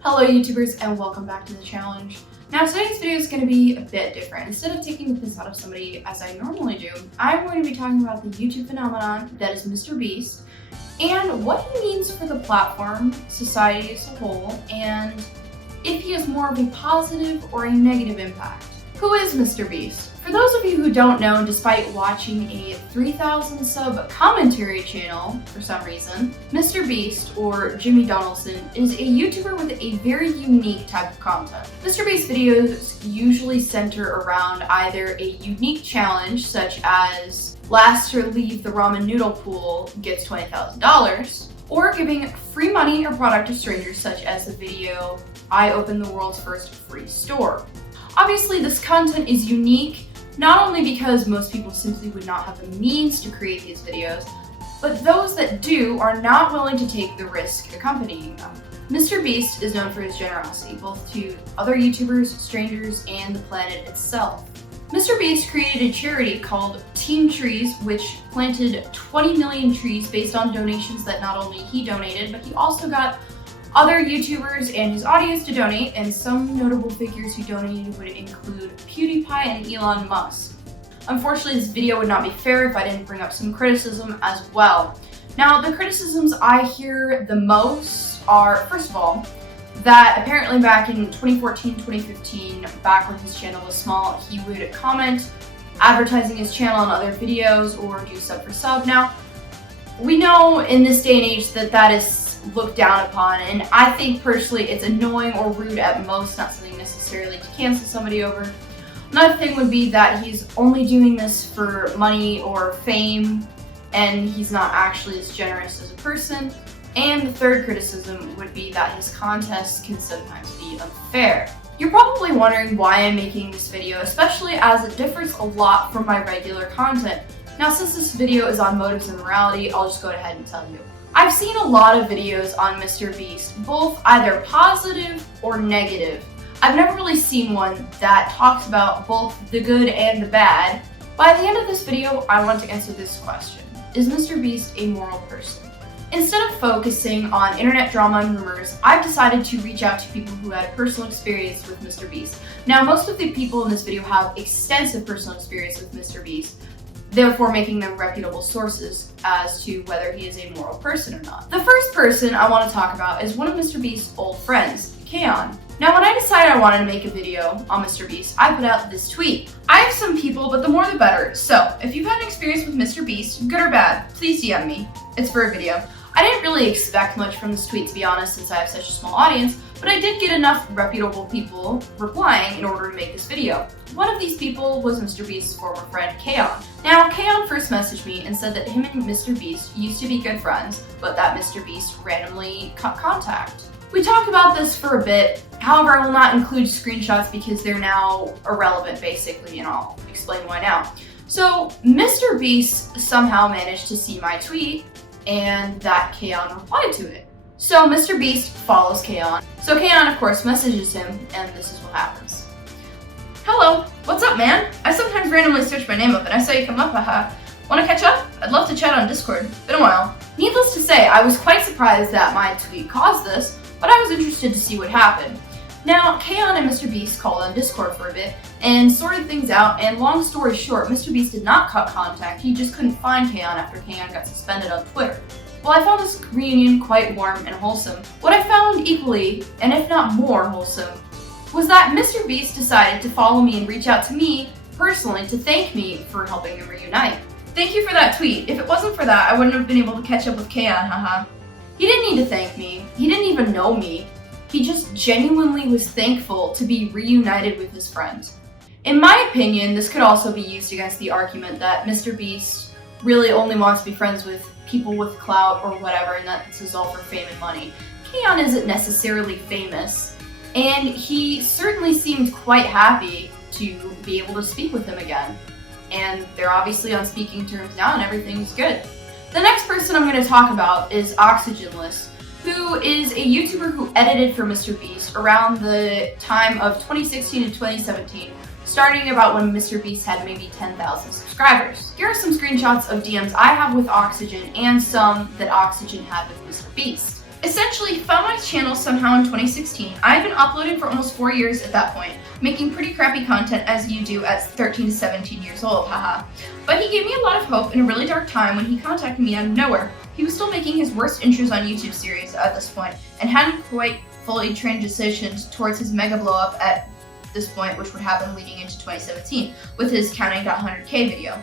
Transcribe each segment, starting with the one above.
Hello YouTubers and welcome back to the challenge. Now today's video is going to be a bit different. Instead of taking the piss out of somebody as I normally do, I'm going to be talking about the YouTube phenomenon that is MrBeast and what he means for the platform, society as a whole, and if he has more of a positive or a negative impact. Who is MrBeast? For those of you who don't know, despite watching a 3,000 sub commentary channel for some reason, MrBeast, or Jimmy Donaldson, is a YouTuber with a very unique type of content. MrBeast videos usually center around either a unique challenge, such as last to leave the ramen noodle pool gets $20,000, or giving free money or product to strangers, such as the video, I opened the world's first free store. Obviously, this content is unique, not only because most people simply would not have the means to create these videos, but those that do are not willing to take the risk accompanying them. MrBeast is known for his generosity, both to other YouTubers, strangers, and the planet itself. MrBeast created a charity called Team Trees, which planted 20 million trees based on donations that not only he donated, but he also got other YouTubers and his audience to donate, and some notable figures who donated would include PewDiePie and Elon Musk. Unfortunately, this video would not be fair if I didn't bring up some criticism as well. Now, the criticisms I hear the most are, first of all, that apparently back in 2014, 2015, back when his channel was small, he would comment advertising his channel on other videos or do sub for sub. Now, we know in this day and age that that is looked down upon, and I think personally it's annoying or rude at most, not something necessarily to cancel somebody over. Another thing would be that he's only doing this for money or fame, and he's not actually as generous as a person. And the third criticism would be that his contests can sometimes be unfair. You're probably wondering why I'm making this video, especially as it differs a lot from my regular content. Now, since this video is on motives and morality, I'll just go ahead and tell you. I've seen a lot of videos on MrBeast, both either positive or negative. I've never really seen one that talks about both the good and the bad. By the end of this video, I want to answer this question. Is MrBeast a moral person? Instead of focusing on internet drama and rumors, I've decided to reach out to people who had personal experience with MrBeast. Now, most of the people in this video have extensive personal experience with MrBeast, therefore making them reputable sources as to whether he is a moral person or not. The first person I want to talk about is one of MrBeast's old friends, Kion. Now, when I decided I wanted to make a video on MrBeast, I put out this tweet. I have some people, but the more the better. So, if you've had an experience with MrBeast, good or bad, please DM me. It's for a video. I didn't really expect much from this tweet, to be honest, since I have such a small audience, but I did get enough reputable people replying in order to make this video. One of these people was MrBeast's former friend, Kion. Now, Kion first messaged me and said that him and MrBeast used to be good friends, but that MrBeast randomly cut contact. We talked about this for a bit, however, I will not include screenshots because they're now irrelevant, basically, and I'll explain why now. So, MrBeast somehow managed to see my tweet, and that Kion replied to it. So MrBeast follows Kion. So Kion, of course, messages him, and this is what happens. Hello, what's up, man? I sometimes randomly search my name up, and I saw you come up, haha. Wanna catch up? I'd love to chat on Discord. Been a while. Needless to say, I was quite surprised that my tweet caused this, but I was interested to see what happened. Now, Kion and MrBeast called on Discord for a bit, and sorted things out, and long story short, MrBeast did not cut contact, he just couldn't find Kion after Kion got suspended on Twitter. Well, I found this reunion quite warm and wholesome. What I found equally, and if not more wholesome, was that MrBeast decided to follow me and reach out to me personally to thank me for helping him reunite. Thank you for that tweet. If it wasn't for that, I wouldn't have been able to catch up with Kion, haha. He didn't need to thank me. He didn't even know me. He just genuinely was thankful to be reunited with his friends. In my opinion, this could also be used against the argument that MrBeast really only wants to be friends with people with clout or whatever, and that this is all for fame and money. Kion isn't necessarily famous, and he certainly seemed quite happy to be able to speak with him again. And they're obviously on speaking terms now, and everything's good. The next person I'm going to talk about is Oxygenless, who is a YouTuber who edited for MrBeast around the time of 2016 and 2017, starting about when MrBeast had maybe 10,000 subscribers. Here are some screenshots of DMs I have with Oxygen and some that Oxygen had with MrBeast. Essentially, he found my channel somehow in 2016. I've been uploading for almost 4 years at that point, making pretty crappy content as you do at 13 to 17 years old, haha. But he gave me a lot of hope in a really dark time when he contacted me out of nowhere. He was still making his worst intros on YouTube series at this point, and hadn't quite fully transitioned towards his mega blow up at this point, which would happen leading into 2017, with his Counting to 100K video.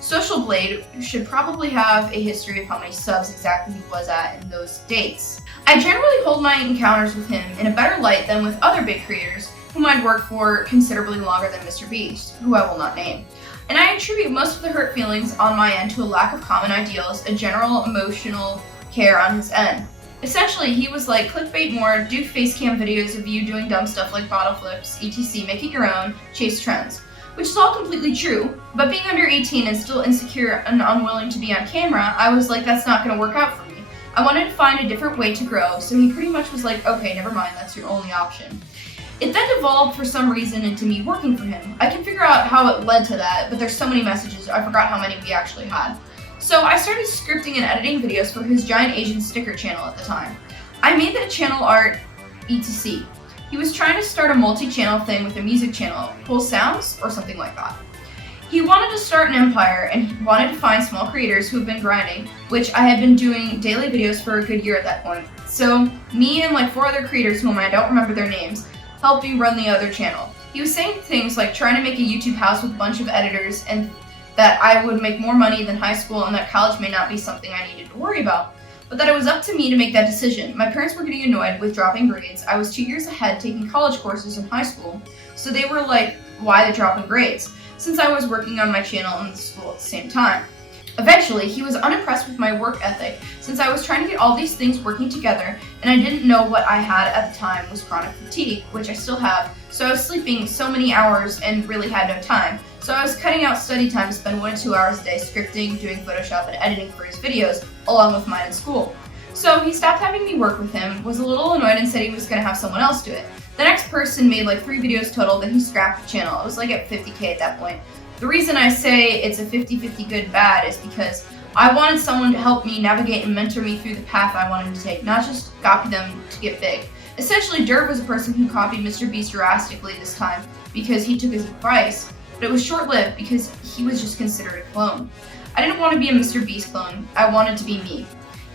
Social Blade should probably have a history of how many subs exactly he was at in those dates. I generally hold my encounters with him in a better light than with other big creators whom I'd worked for considerably longer than MrBeast, who I will not name. And I attribute most of the hurt feelings on my end to a lack of common ideals, a general emotional care on his end. Essentially, he was like, clickbait more, do facecam videos of you doing dumb stuff like bottle flips, etc., make it your own, chase trends. Which is all completely true, but being under 18 and still insecure and unwilling to be on camera, I was like, that's not gonna work out for me. I wanted to find a different way to grow, so he pretty much was like, okay, never mind, that's your only option. It then evolved for some reason into me working for him. I can figure out how it led to that, but there's so many messages, I forgot how many we actually had. So I started scripting and editing videos for his giant Asian sticker channel at the time. I made that channel art, etc. He was trying to start a multi-channel thing with a music channel, Cool Sounds, or something like that. He wanted to start an empire, and he wanted to find small creators who have been grinding, which I had been doing daily videos for a good year at that point. So, me and like 4 other creators whom I don't remember their names, helped me run the other channel. He was saying things like trying to make a YouTube house with a bunch of editors, and that I would make more money than high school, and that college may not be something I needed to worry about. But that it was up to me to make that decision. My parents were getting annoyed with dropping grades. I was 2 years ahead taking college courses in high school, so they were like, why the drop in grades? Since I was working on my channel and the school at the same time. Eventually, he was unimpressed with my work ethic, since I was trying to get all these things working together, and I didn't know what I had at the time was chronic fatigue, which I still have, so I was sleeping so many hours and really had no time. So I was cutting out study time to spend 1 to 2 hours a day scripting, doing Photoshop, and editing for his videos, along with mine in school. So he stopped having me work with him, was a little annoyed, and said he was going to have someone else do it. The next person made like 3 videos total, then he scrapped the channel. It was like at 50K at that point. The reason I say it's a 50-50 good bad is because I wanted someone to help me navigate and mentor me through the path I wanted to take, not just copy them to get big. Essentially, Dirt was a person who copied MrBeast drastically this time because he took his advice, but it was short-lived because he was just considered a clone. I didn't want to be a MrBeast clone, I wanted to be me.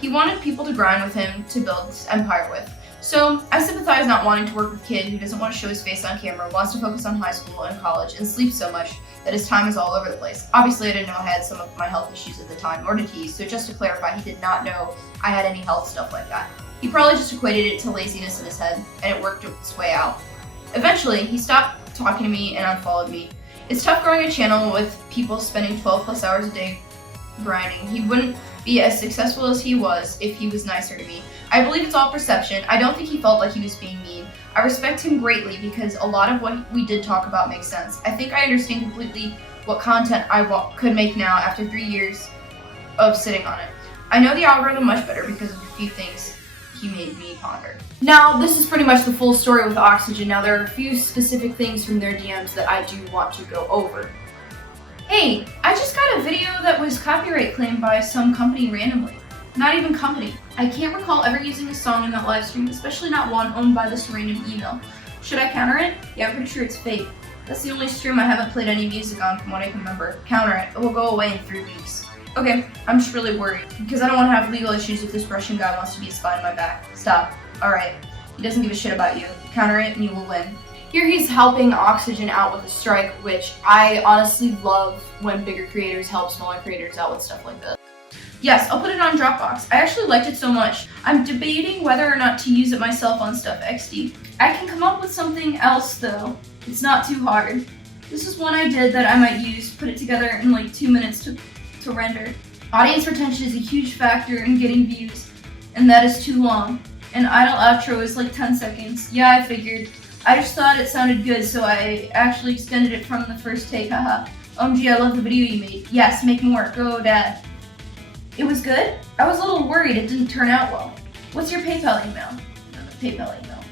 He wanted people to grind with him to build this empire with. So I sympathize not wanting to work with a kid who doesn't want to show his face on camera, wants to focus on high school and college, and sleeps so much that his time is all over the place. Obviously, I didn't know I had some of my health issues at the time, nor did he, so just to clarify, he did not know I had any health stuff like that. He probably just equated it to laziness in his head, and it worked its way out. Eventually, he stopped talking to me and unfollowed me. It's tough growing a channel with people spending 12 plus hours a day grinding. He wouldn't be as successful as he was if he was nicer to me. I believe it's all perception. I don't think he felt like he was being mean. I respect him greatly because a lot of what we did talk about makes sense. I think I understand completely what content I could make now after 3 years of sitting on it. I know the algorithm much better because of a few things he made me ponder. Now, this is pretty much the full story with Oxygen. Now, there are a few specific things from their DMs that I do want to go over. Hey, I just got a video that was copyright claimed by some company randomly. Not even company. I can't recall ever using a song in that live stream, especially not one owned by this random email. Should I counter it? Yeah, I'm pretty sure it's fake. That's the only stream I haven't played any music on from what I can remember. Counter it. It will go away in 3 weeks. Okay, I'm just really worried because I don't want to have legal issues if this Russian guy wants to be a spy in my back. Stop. Alright. He doesn't give a shit about you. Counter it and you will win. Here he's helping Oxygen out with a strike, which I honestly love when bigger creators help smaller creators out with stuff like this. Yes, I'll put it on Dropbox. I actually liked it so much. I'm debating whether or not to use it myself on Stuff XD. I can come up with something else though. It's not too hard. This is one I did that I might use, put it together in like 2 minutes to render. Audience retention is a huge factor in getting views, and that is too long. An idle outro is like 10 seconds. Yeah, I figured. I just thought it sounded good, so I actually extended it from the first take, haha. OMG, I love the video you made. Yes, make more. Go, Dad. It was good? I was a little worried it didn't turn out well. What's your PayPal email? PayPal email.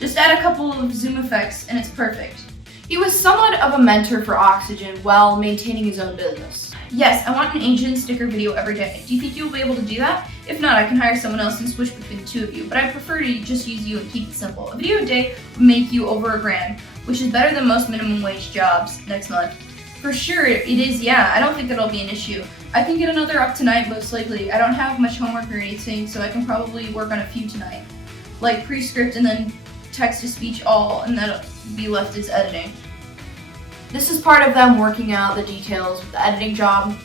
Just add a couple of zoom effects and it's perfect. He was somewhat of a mentor for Oxygen while maintaining his own business. Yes, I want an Asian sticker video every day. Do you think you'll be able to do that? If not, I can hire someone else and switch between the two of you, but I prefer to just use you and keep it simple. A video a day would make you over $1,000, which is better than most minimum wage jobs next month. For sure, it is, yeah. I don't think that'll be an issue. I can get another up tonight, most likely. I don't have much homework or anything, so I can probably work on a few tonight. Like pre-script and then text-to-speech all, and that'll be left as editing. This is part of them working out the details with the editing job.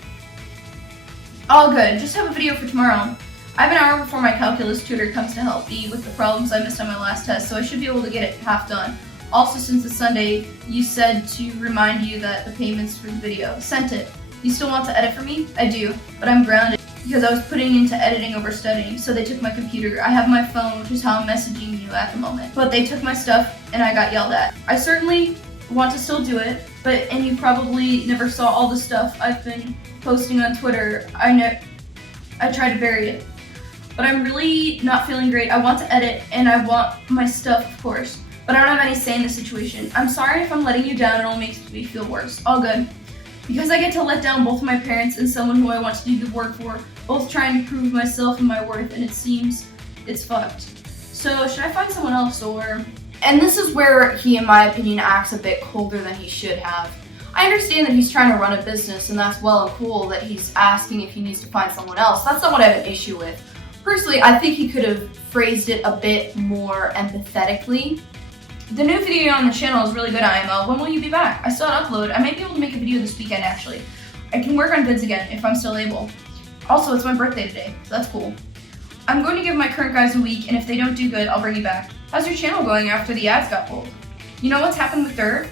All good, just have a video for tomorrow. I have an hour before my calculus tutor comes to help me with the problems I missed on my last test, so I should be able to get it half done. Also, since it's Sunday, you said to remind you that the payments for the video. Sent it. You still want to edit for me? I do, but I'm grounded because I was putting into editing over studying, so they took my computer. I have my phone, which is how I'm messaging you at the moment. But they took my stuff and I got yelled at. I certainly want to still do it, and you probably never saw all the stuff I've been posting on Twitter. I tried to bury it. But I'm really not feeling great. I want to edit and I want my stuff, of course. But I don't have any say in the situation. I'm sorry if I'm letting you down, it only makes me feel worse. All good. Because I get to let down both my parents and someone who I want to do the work for, both trying to prove myself and my worth, and it seems it's fucked. So should I find someone else or... And this is where he, in my opinion, acts a bit colder than he should have. I understand that he's trying to run a business and that's well and cool that he's asking if he needs to find someone else. That's not what I have an issue with. Personally, I think he could have phrased it a bit more empathetically. The new video on the channel is really good, IMO. When will you be back? I still have to upload. I might be able to make a video this weekend, actually. I can work on vids again if I'm still able. Also, it's my birthday today, so that's cool. I'm going to give my current guys a week, and if they don't do good, I'll bring you back. How's your channel going after the ads got pulled? You know what's happened with Dirt?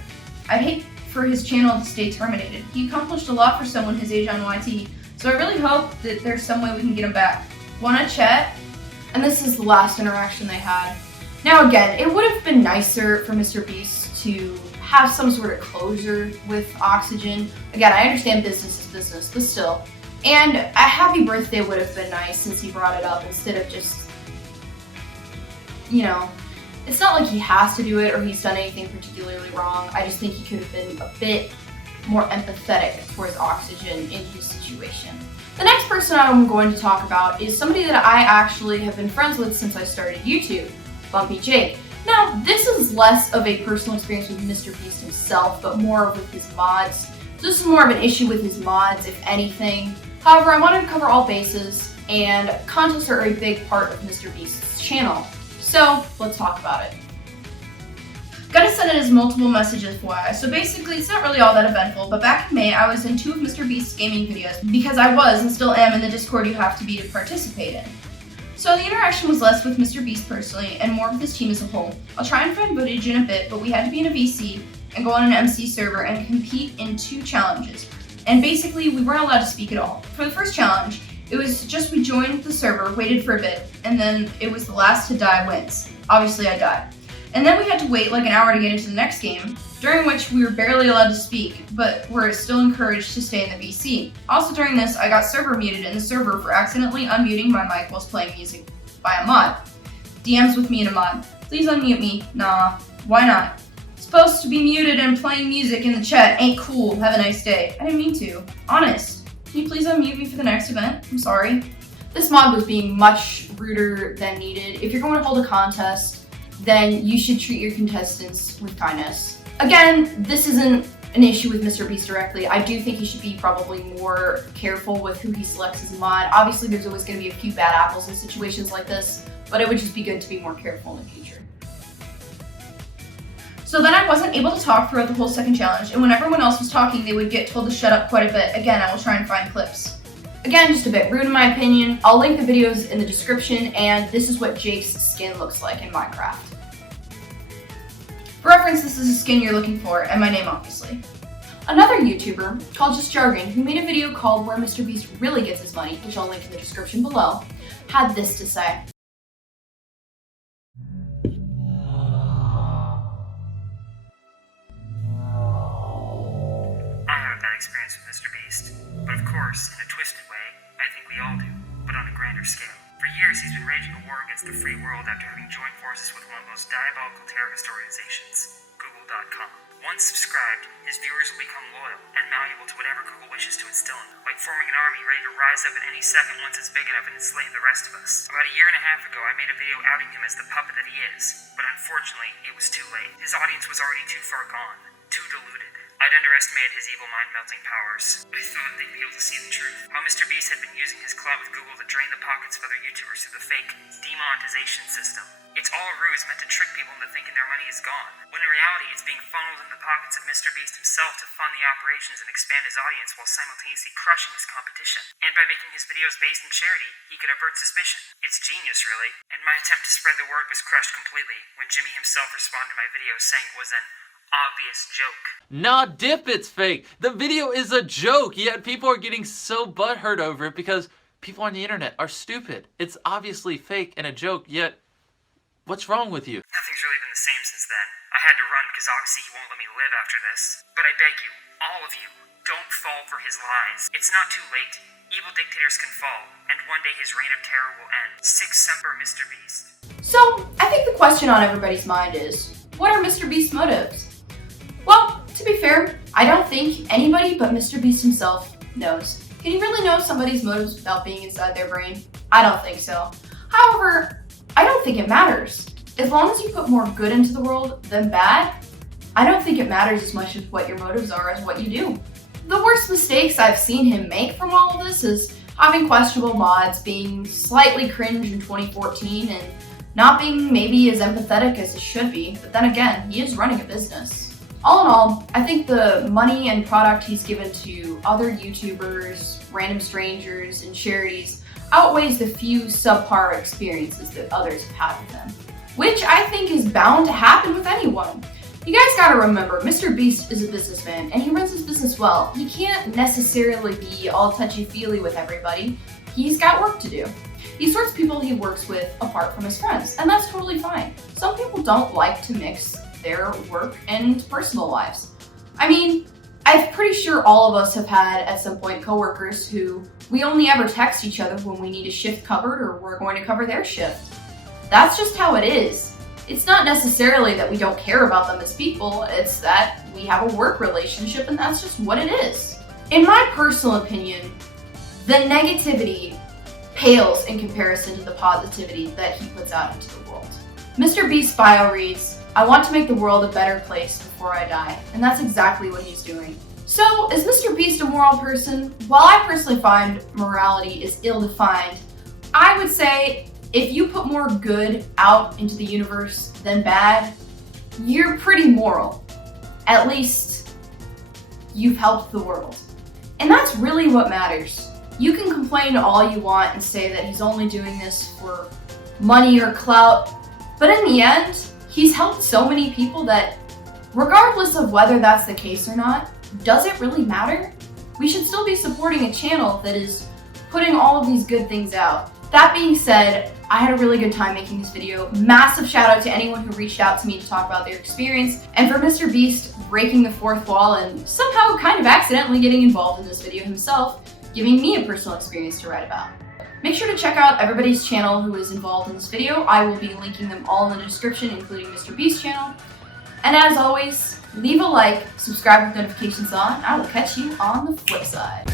I'd hate for his channel to stay terminated. He accomplished a lot for someone his age on YT, so I really hope that there's some way we can get him back. Wanna chat? And this is the last interaction they had. Now again, it would have been nicer for MrBeast to have some sort of closure with Oxygen. Again, I understand business is business, but still. And a happy birthday would have been nice since he brought it up instead of just, you know, it's not like he has to do it or he's done anything particularly wrong. I just think he could have been a bit more empathetic towards Oxygen in his situation. The next person I'm going to talk about is somebody that I actually have been friends with since I started YouTube, Bumpy Jake. Now, this is less of a personal experience with MrBeast himself, but more with his mods. So this is more of an issue with his mods, if anything. However, I wanted to cover all bases, and contests are a big part of MrBeast's channel. So, let's talk about it. Gotta send it as multiple messages why. So basically, it's not really all that eventful, but back in May, I was in 2 of MrBeast's gaming videos because I was and still am in the Discord you have to be to participate in. So the interaction was less with MrBeast personally and more with his team as a whole. I'll try and find footage in a bit, but we had to be in a VC and go on an MC server and compete in 2 challenges. And basically, we weren't allowed to speak at all. For the first challenge, it was just we joined the server, waited for a bit, and then it was the last to die wins. Obviously, I died. And then we had to wait like an hour to get into the next game, during which we were barely allowed to speak, but were still encouraged to stay in the VC. Also during this, I got server muted in the server for accidentally unmuting my mic whilst playing music by a mod. DMs with me and a mod. Please unmute me. Nah, why not? Supposed to be muted and playing music in the chat ain't cool. Have a nice day. I didn't mean to. Honest. Can you please unmute me for the next event? I'm sorry. This mod was being much ruder than needed. If you're going to hold a contest, then you should treat your contestants with kindness. Again, this isn't an issue with MrBeast directly. I do think he should be probably more careful with who he selects as a mod. Obviously, there's always going to be a few bad apples in situations like this, but it would just be good to be more careful in the future. So then I wasn't able to talk throughout the whole second challenge, and when everyone else was talking, they would get told to shut up quite a bit. Again, I will try and find clips. Again, just a bit rude in my opinion. I'll link the videos in the description, and this is what Jake's skin looks like in Minecraft. For reference, this is a skin you're looking for, and my name obviously. Another YouTuber, called Just Jargon, who made a video called Where MrBeast Really Gets His Money, which I'll link in the description below, had this to say. I have a bad experience with MrBeast, but of course, in a twisted way, I think we all do, but on a grander scale. For years, he's been waging a war against the free world after having joined forces with one of the most diabolical terrorist organizations, Google.com. Once subscribed, his viewers will become loyal and malleable to whatever Google wishes to instill in them, like forming an army ready to rise up at any second once it's big enough and enslave the rest of us. About a year and a half ago, I made a video outing him as the puppet that he is, but unfortunately, it was too late. His audience was already too far gone, too deluded. I'd underestimated his evil mind-melting powers. I thought they'd be able to see the truth. How MrBeast had been using his clout with Google to drain the pockets of other YouTubers through the fake demonetization system. It's all a ruse meant to trick people into thinking their money is gone, when in reality it's being funneled into the pockets of MrBeast himself to fund the operations and expand his audience while simultaneously crushing his competition. And by making his videos based in charity, he could avert suspicion. It's genius, really. And my attempt to spread the word was crushed completely when Jimmy himself responded to my video saying it was an obvious joke. Nah, dip, it's fake. The video is a joke, yet people are getting so butthurt over it because people on the internet are stupid. It's obviously fake and a joke, yet what's wrong with you? Nothing's really been the same since then. I had to run because obviously he won't let me live after this. But I beg you, all of you, don't fall for his lies. It's not too late. Evil dictators can fall, and one day his reign of terror will end. Sic semper, MrBeast. So, I think the question on everybody's mind is, what are MrBeast's motives? Well, to be fair, I don't think anybody but MrBeast himself knows. Can you really know somebody's motives without being inside their brain? I don't think so. However, I don't think it matters. As long as you put more good into the world than bad, I don't think it matters as much as what your motives are as what you do. The worst mistakes I've seen him make from all of this is having questionable mods, being slightly cringe in 2014, and not being maybe as empathetic as he should be. But then again, he is running a business. All in all, I think the money and product he's given to other YouTubers, random strangers, and charities outweighs the few subpar experiences that others have had with him, which I think is bound to happen with anyone. You guys gotta remember, MrBeast is a businessman and he runs his business well. He can't necessarily be all touchy-feely with everybody. He's got work to do. He sorts people he works with apart from his friends, and that's totally fine. Some people don't like to mix their work and personal lives. I mean, I'm pretty sure all of us have had at some point coworkers who we only ever text each other when we need a shift covered or we're going to cover their shift. That's just how it is. It's not necessarily that we don't care about them as people, it's that we have a work relationship and that's just what it is. In my personal opinion, the negativity pales in comparison to the positivity that he puts out into the world. MrBeast's bio reads, "I want to make the world a better place before I die," and that's exactly what he's doing. So, is MrBeast a moral person? While I personally find morality is ill-defined, I would say if you put more good out into the universe than bad, you're pretty moral. At least, you've helped the world. And that's really what matters. You can complain all you want and say that he's only doing this for money or clout, but in the end, he's helped so many people that, regardless of whether that's the case or not, does it really matter? We should still be supporting a channel that is putting all of these good things out. That being said, I had a really good time making this video. Massive shout out to anyone who reached out to me to talk about their experience, and for MrBeast breaking the fourth wall and somehow kind of accidentally getting involved in this video himself, giving me a personal experience to write about. Make sure to check out everybody's channel who is involved in this video. I will be linking them all in the description, including MrBeast's channel. And as always, leave a like, subscribe with notifications on. I will catch you on the flip side.